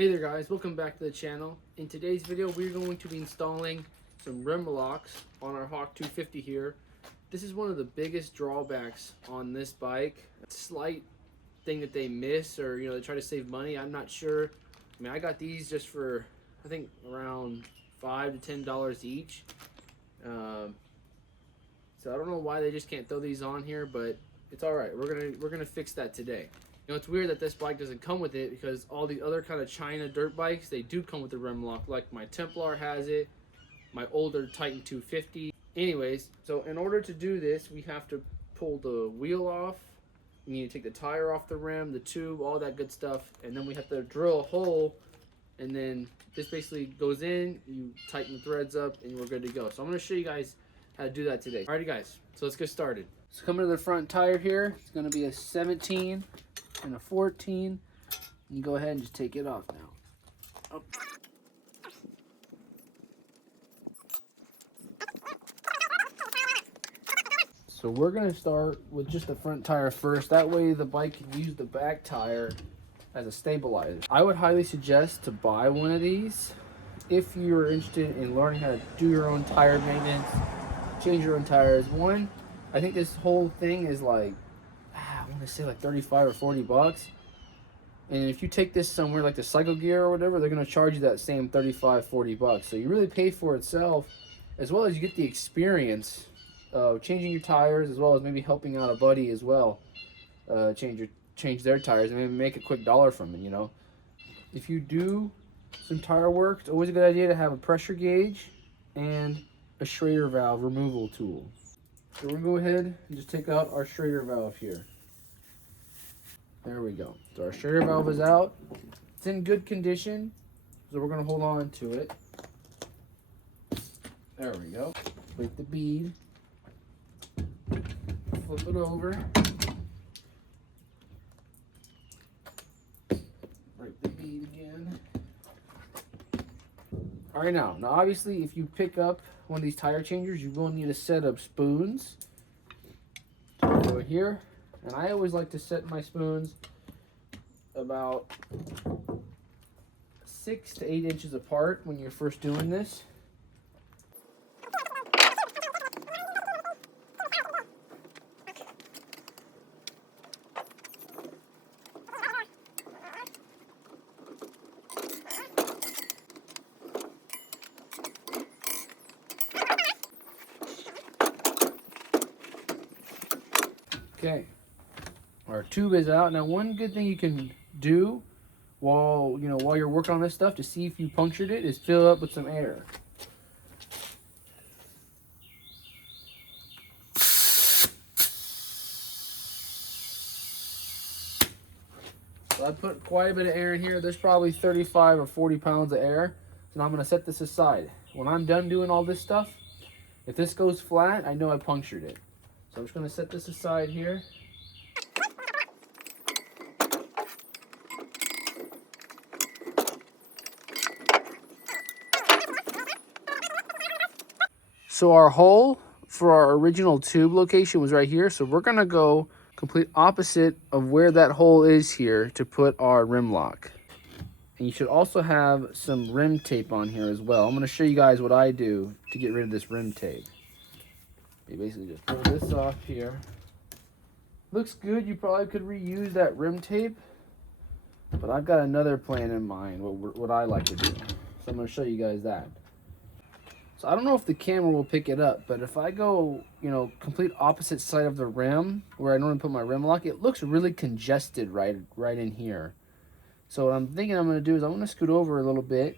Hey there guys, welcome back to the channel. In today's video we're going to be installing some rim locks on our Hawk 250 here. This is one of the biggest drawbacks on this bike. A slight thing that they miss, or they try to save money, I'm not sure. I mean, I got these just for I think around $5 to $10 each. So I don't know why they just can't throw these on here, but it's alright. We're gonna fix that today. It's weird that this bike doesn't come with it, because all the other kind of China dirt bikes, they do come with the rim lock. Like my Templar has it, my older Titan 250. Anyways, so in order to do this, we have to pull the wheel off. We need to take the tire off the rim, the tube, all that good stuff, and then we have to drill a hole, and then this basically goes in, you tighten the threads up, and we're good to go. So I'm going to show you guys how to do that today. Alrighty guys, so let's get started. So coming to the front tire here, it's going to be a 17 and a 14. You go ahead and just take it off now. Oh. So we're going to start with just the front tire first. That way the bike can use the back tire as a stabilizer. I would highly suggest to buy one of these if you're interested in learning how to do your own tire maintenance, change your own tires. One, I think this whole thing is like, I want to say like 35 or 40 bucks. And if you take this somewhere like the Cycle Gear or whatever, they're going to charge you that same 35, 40 bucks. So you really pay for itself, as well as you get the experience of changing your tires, as well as maybe helping out a buddy as well. Change their tires and maybe make a quick dollar from it, If you do some tire work, it's always a good idea to have a pressure gauge and a Schrader valve removal tool. So we're going to go ahead and just take out our Schrader valve here. There we go. So our Schrader valve is out. It's in good condition, so we're going to hold on to it. There we go. Break the bead. Flip it over. Break the bead again. Alright, now obviously if you pick up one of these tire changers, you will need a set of spoons. Over here. And I always like to set my spoons about 6 to 8 inches apart when you're first doing this. Okay, our tube is out. Now one good thing you can do while you're working on this stuff to see if you punctured it is fill it up with some air. So I put quite a bit of air in here. There's probably 35 or 40 pounds of air. So now I'm going to set this aside. When I'm done doing all this stuff, if this goes flat, I know I punctured it. So I'm just going to set this aside here. So our hole for our original tube location was right here. So we're going to go complete opposite of where that hole is here to put our rim lock. And you should also have some rim tape on here as well. I'm going to show you guys what I do to get rid of this rim tape. You basically just pull this off here. Looks good. You probably could reuse that rim tape, but I've got another plan in mind, what I like to do. So I'm going to show you guys that. So I don't know if the camera will pick it up, but if I go, complete opposite side of the rim where I normally put my rim lock, it looks really congested right in here. So what I'm thinking I'm going to do is I'm going to scoot over a little bit.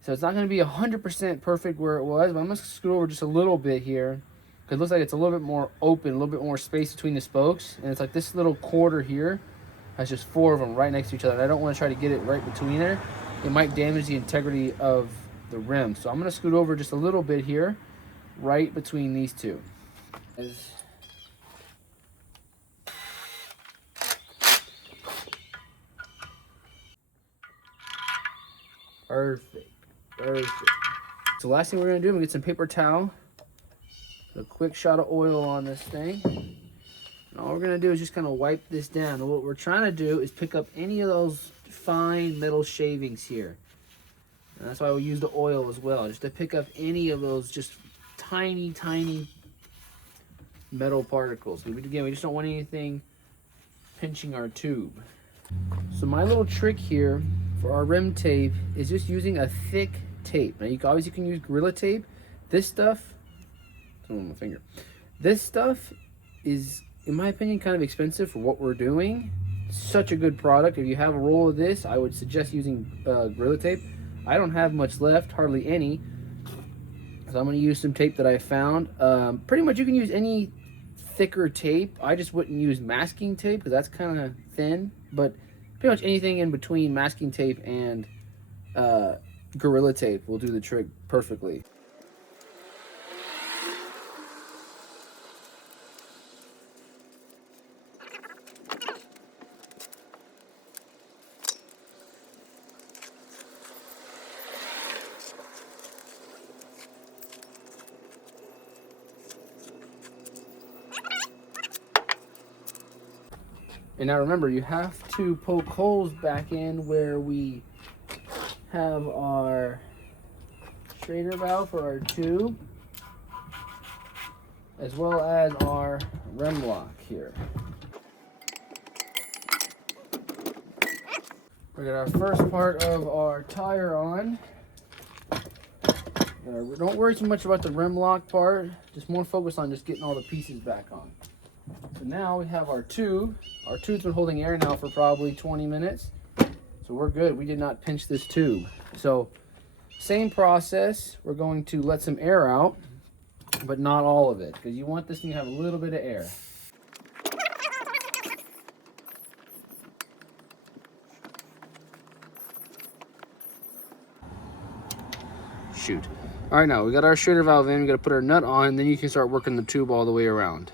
So it's not going to be 100% perfect where it was, but I'm going to scoot over just a little bit here. Because it looks like it's a little bit more open, a little bit more space between the spokes. And it's like this little quarter here has just 4 of them right next to each other. And I don't want to try to get it right between there. It might damage the integrity of the rim. So I'm going to scoot over just a little bit here, right between these two. Perfect. So last thing we're going to do, I'm going to get some paper towel. A quick shot of oil on this thing. And all we're gonna do is just kind of wipe this down. And what we're trying to do is pick up any of those fine metal shavings here. And that's why we use the oil as well, just to pick up any of those just tiny, tiny metal particles. Again, we just don't want anything pinching our tube. So my little trick here for our rim tape is just using a thick tape. Now you can use Gorilla Tape. This stuff, on my finger. This stuff is, in my opinion, kind of expensive for what we're doing. Such a good product. If you have a roll of this, I would suggest using Gorilla Tape. I don't have much left, hardly any. So I'm going to use some tape that I found. Pretty much you can use any thicker tape. I just wouldn't use masking tape because that's kind of thin. But pretty much anything in between masking tape and Gorilla Tape will do the trick perfectly. And now remember, you have to poke holes back in where we have our Schrader valve for our tube, as well as our rim lock here. We got our first part of our tire on. Don't worry too much about the rim lock part, just more focus on just getting all the pieces back on. So now we have our tube. Our tube's been holding air now for probably 20 minutes. So we're good. We did not pinch this tube. So same process. We're going to let some air out, but not all of it, because you want this thing to have a little bit of air. Shoot. All right, now we got our Schrader valve in. We got to put our nut on, and then you can start working the tube all the way around.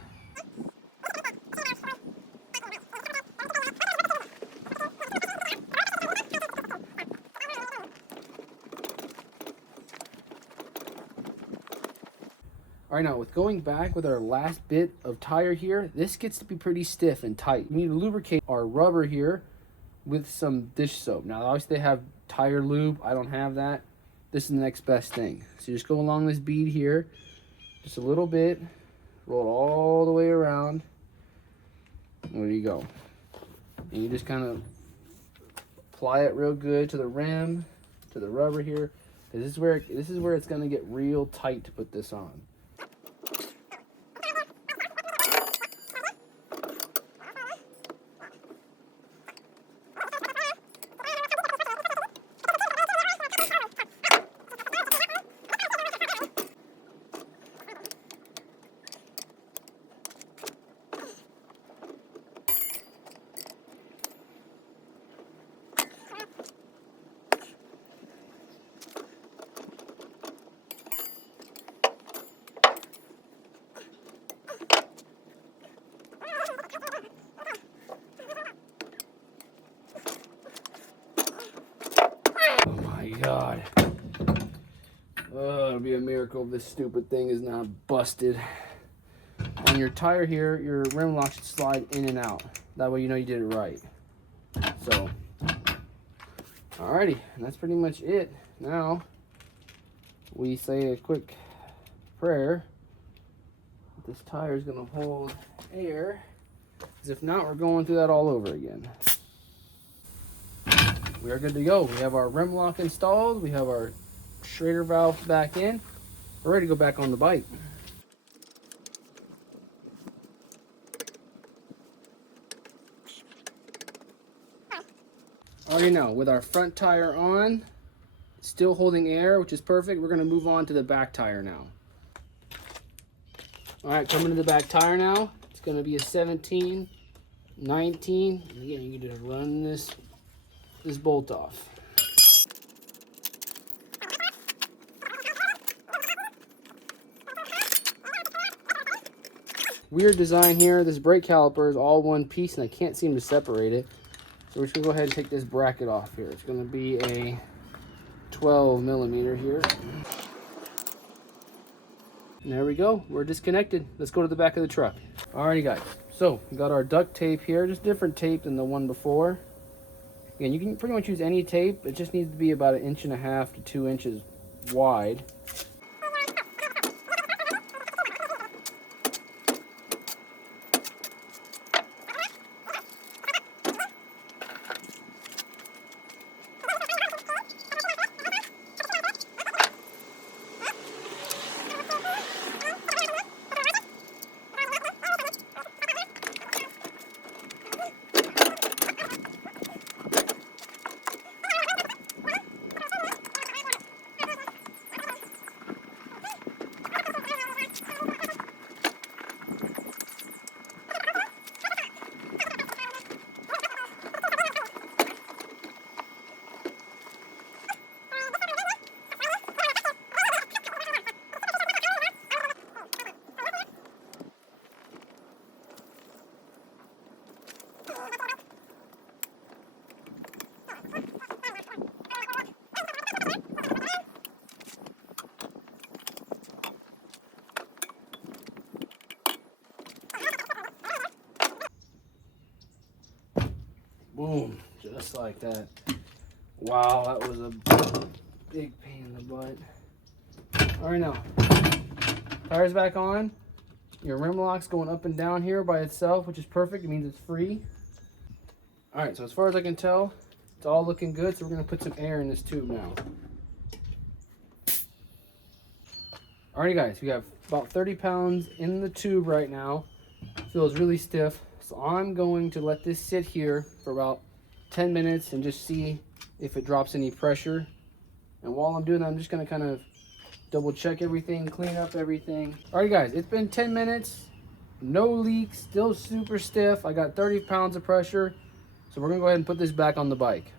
All right, now with going back with our last bit of tire here, this gets to be pretty stiff and tight. We need to lubricate our rubber here with some dish soap. Now, obviously they have tire lube. I don't have that. This is the next best thing. So you just go along this bead here, just a little bit, roll it all the way around. And there you go. And you just kind of apply it real good to the rim, to the rubber here. This is where it's going to get real tight to put this on. God. Oh, it'll be a miracle if this stupid thing is not busted. On your tire here, your rim lock should slide in and out. That way you know you did it right. So, alrighty, and that's pretty much it. Now, we say a quick prayer. This tire is going to hold air, because if not, we're going through that all over again. We are good to go. We have our rim lock installed. We have our Schrader valve back in. We're ready to go back on the bike. Alrighty, now with our front tire on, still holding air, which is perfect, we're going to move on to the back tire now. Alright, coming to the back tire now. It's going to be a 17, 19. And again, you can just run this bolt off. Weird design here. This brake caliper is all one piece and I can't seem to separate it. So we're just going to go ahead and take this bracket off here. It's going to be a 12 millimeter here. And there we go. We're disconnected. Let's go to the back of the truck. Alrighty guys. So we got our duct tape here, just different tape than the one before. Again, you can pretty much use any tape. It just needs to be about 1.5 to 2 inches wide. Boom, just like that. Wow, that was a big pain in the butt. All right, now, tires back on. Your rim lock's going up and down here by itself, which is perfect. It means it's free. All right, so as far as I can tell, it's all looking good. So we're gonna put some air in this tube now. Alrighty guys, we have about 30 pounds in the tube right now. Feels really stiff. So I'm going to let this sit here for about 10 minutes and just see if it drops any pressure. And while I'm doing that, I'm just gonna kind of double check everything, clean up everything. Alright guys, it's been 10 minutes. No leaks, still super stiff. I got 30 pounds of pressure. So we're gonna go ahead and put this back on the bike.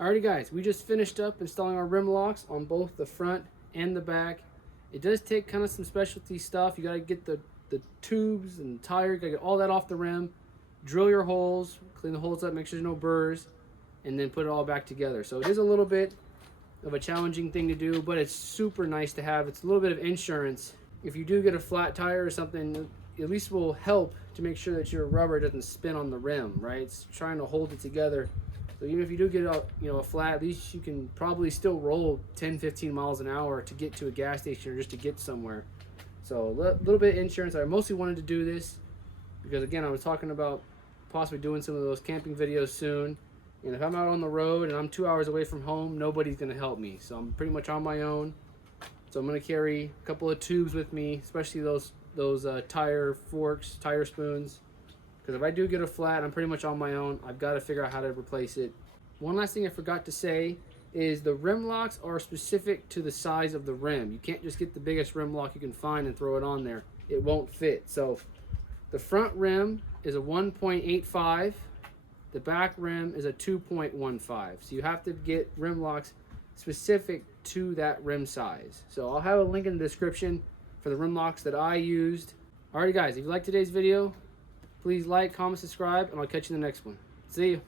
Alrighty guys, we just finished up installing our rim locks on both the front and the back. It does take kind of some specialty stuff. You gotta get the tubes and the tire, you gotta get all that off the rim, drill your holes, clean the holes up, make sure there's no burrs, and then put it all back together. So it is a little bit of a challenging thing to do, but it's super nice to have. It's a little bit of insurance. If you do get a flat tire or something, at least will help to make sure that your rubber doesn't spin on the rim, right? It's trying to hold it together. So even if you do get a flat, at least you can probably still roll 10-15 miles an hour to get to a gas station or just to get somewhere. So a little bit of insurance. I mostly wanted to do this because, again, I was talking about possibly doing some of those camping videos soon. And if I'm out on the road and I'm 2 hours away from home, nobody's going to help me. So I'm pretty much on my own. So I'm going to carry a couple of tubes with me, especially those tire forks, tire spoons. Because if I do get a flat, I'm pretty much on my own. I've got to figure out how to replace it. One last thing I forgot to say is the rim locks are specific to the size of the rim. You can't just get the biggest rim lock you can find and throw it on there. It won't fit. So the front rim is a 1.85. The back rim is a 2.15. So you have to get rim locks specific to that rim size. So I'll have a link in the description for the rim locks that I used. Alrighty guys, if you liked today's video, please like, comment, subscribe, and I'll catch you in the next one. See you.